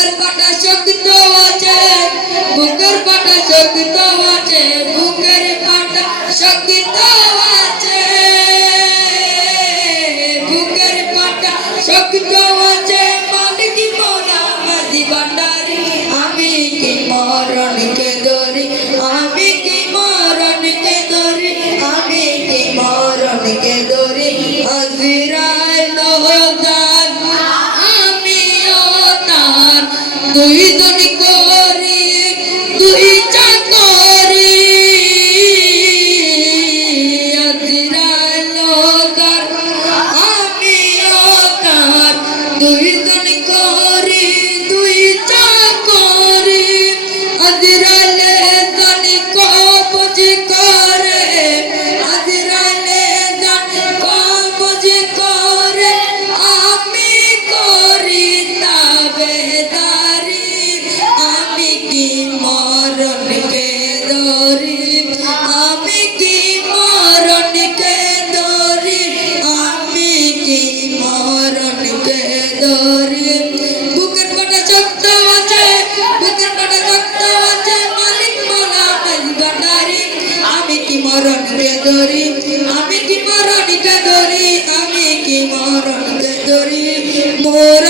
বুকের পাটা শক্ত আছে। বুকের পাটা শক্ত আছে। বুকের পাটা শক্ত আছে। বুকের পাটা শক্ত আছে। মালিক মোরা মাঝি ভান্ডারি? আমি কি মরণকে ধরি? আমি কি মরণকে ধরি? আমি কি মরণকে ধরি? দুই জন করি, দুই চাকরি আমি তার দুই জন করি, দুই চাকরি হাজিরালে জানি কবজ করে। ধরি আমি কি মরণকে ধরি আমি কি মরণকে ধরি মোরা